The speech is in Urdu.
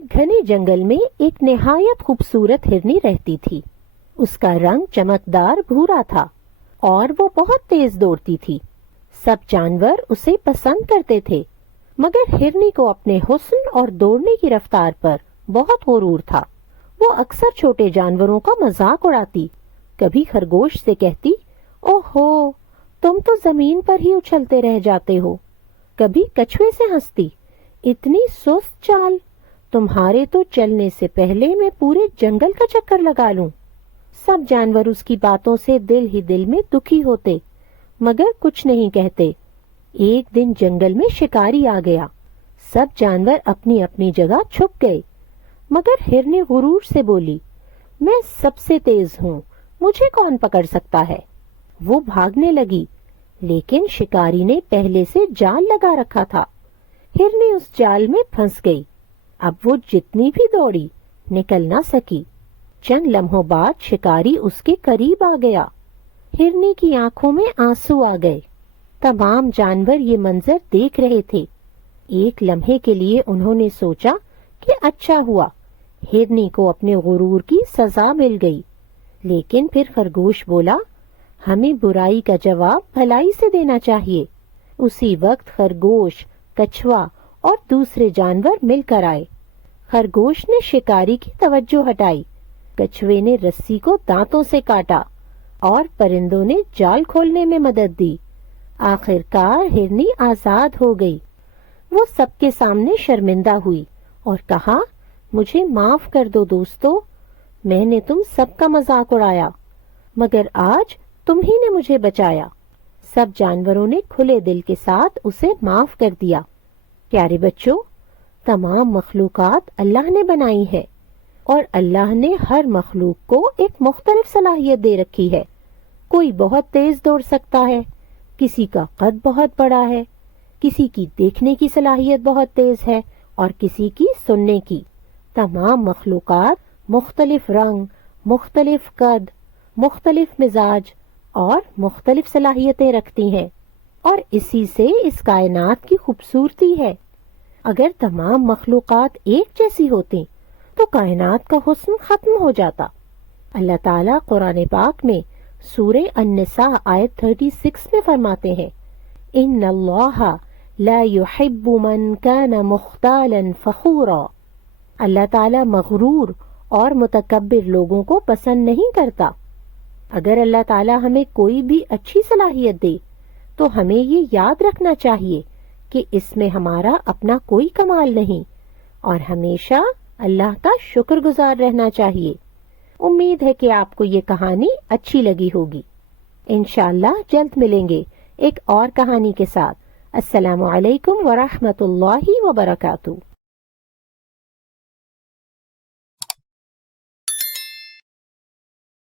ایک گھنے جنگل میں ایک نہایت خوبصورت ہرنی رہتی تھی۔ اس کا رنگ چمکدار بھورا تھا اور وہ بہت تیز دوڑتی تھی۔ سب جانور اسے پسند کرتے تھے، مگر ہرنی کو اپنے حسن اور دوڑنے کی رفتار پر بہت غرور تھا۔ وہ اکثر چھوٹے جانوروں کا مذاق اڑاتی، کبھی خرگوش سے کہتی، اوہو، تم تو زمین پر ہی اچھلتے رہ جاتے ہو۔ کبھی کچھوے سے ہنستی، اتنی سست چال، تمہارے تو چلنے سے پہلے میں پورے جنگل کا چکر لگا لوں۔ سب جانور اس کی باتوں سے دل ہی دل میں دکھی ہوتے، مگر کچھ نہیں کہتے۔ ایک دن جنگل میں شکاری آ گیا۔ سب جانور اپنی اپنی جگہ چھپ گئے، مگر ہرنی غرور سے بولی، میں سب سے تیز ہوں، مجھے کون پکڑ سکتا ہے؟ وہ بھاگنے لگی، لیکن شکاری نے پہلے سے جال لگا رکھا تھا۔ ہرنی اس جال میں پھنس گئی۔ اب وہ جتنی بھی دوڑی، نکل نہ سکی۔ چند لمحوں بعد شکاری اس کے قریب آ گیا۔ ہرنی کی آنکھوں میں آنسو آ گئے۔ تمام جانور یہ منظر دیکھ رہے تھے۔ ایک لمحے کے لیے انہوں نے سوچا کہ اچھا ہوا، ہرنی کو اپنے غرور کی سزا مل گئی۔ لیکن پھر خرگوش بولا، ہمیں برائی کا جواب بھلائی سے دینا چاہیے۔ اسی وقت خرگوش، کچھوا اور دوسرے جانور مل کر آئے۔ خرگوش نے شکاری کی توجہ ہٹائی، کچھوے نے رسی کو دانتوں سے کاٹا اور پرندوں نے جال کھولنے میں مدد دی۔ آخر کار ہرنی آزاد ہو گئی۔ وہ سب کے سامنے شرمندہ ہوئی اور کہا، مجھے معاف کر دو دوستو، میں نے تم سب کا مذاق اڑایا، مگر آج تم ہی نے مجھے بچایا۔ سب جانوروں نے کھلے دل کے ساتھ اسے معاف کر دیا۔ پیارے بچوں، تمام مخلوقات اللہ نے بنائی ہے، اور اللہ نے ہر مخلوق کو ایک مختلف صلاحیت دے رکھی ہے۔ کوئی بہت تیز دوڑ سکتا ہے، کسی کا قد بہت بڑا ہے، کسی کی دیکھنے کی صلاحیت بہت تیز ہے اور کسی کی سننے کی۔ تمام مخلوقات مختلف رنگ، مختلف قد، مختلف مزاج اور مختلف صلاحیتیں رکھتی ہیں، اور اسی سے اس کائنات کی خوبصورتی ہے۔ اگر تمام مخلوقات ایک جیسی ہوتی تو کائنات کا حسن ختم ہو جاتا۔ اللہ تعالیٰ قرآن پاک میں سورہ النساء آیت 36 میں فرماتے ہیں، ان اللہ لا يحب من كان مختالا فخورا۔ اللہ تعالیٰ مغرور اور متکبر لوگوں کو پسند نہیں کرتا۔ اگر اللہ تعالیٰ ہمیں کوئی بھی اچھی صلاحیت دے تو ہمیں یہ یاد رکھنا چاہیے کہ اس میں ہمارا اپنا کوئی کمال نہیں، اور ہمیشہ اللہ کا شکر گزار رہنا چاہیے۔ امید ہے کہ آپ کو یہ کہانی اچھی لگی ہوگی۔ انشاءاللہ جلد ملیں گے ایک اور کہانی کے ساتھ۔ السلام علیکم ورحمۃ اللہ وبرکاتہ۔